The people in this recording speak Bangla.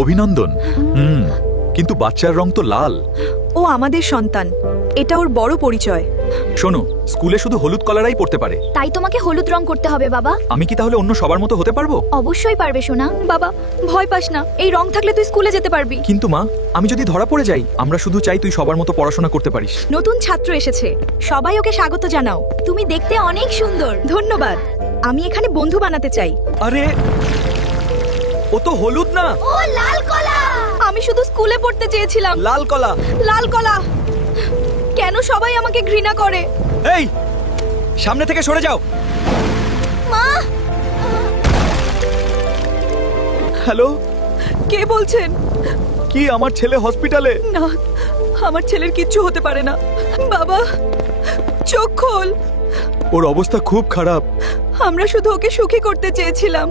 অভিনন্দন। কিন্তু বাচ্চার রং তো লাল। ও আমাদের সন্তান, এটা ওর বড় পরিচয়। শোনো, স্কুলে শুধু হলুদ কলারাই পড়তে পারে। তাই তোমাকে হলুদ রং করতে হবে বাবা। আমি কি তাহলে অন্য সবার মতো হতে পারবো? অবশ্যই পারবে সোনা। বাবা ভয় পাস না, এই রং থাকলে তুই স্কুলে যেতে পারবি। কিন্তু মা, আমি যদি ধরা পড়ে যাই? আমরা শুধু চাই তুই সবার মতো পড়াশোনা করতে পারিস। নতুন ছাত্র এসেছে, সবাই ওকে স্বাগত জানাও। তুমি দেখতে অনেক সুন্দর। ধন্যবাদ। আমি এখানে বন্ধু বানাতে চাই। আরে, ও তো হলুদ না, ও লাল কলা। আমি শুধু স্কুলে পড়তে চেয়েছিলাম। লাল কলা। লাল কলা। কেন সবাই আমাকে ঘৃণা করে? এই, সামনে থেকে সরে যাও। মা, হ্যালো, কে বলছেন? কি আমার ছেলে হসপিটালে? না, আমার ছেলের কিচ্ছু হতে পারে না। বাবা, চোখ খোল। ওর অবস্থা খুব খারাপ। আমরা শুধু ওকে সুখী করতে চেয়েছিলাম।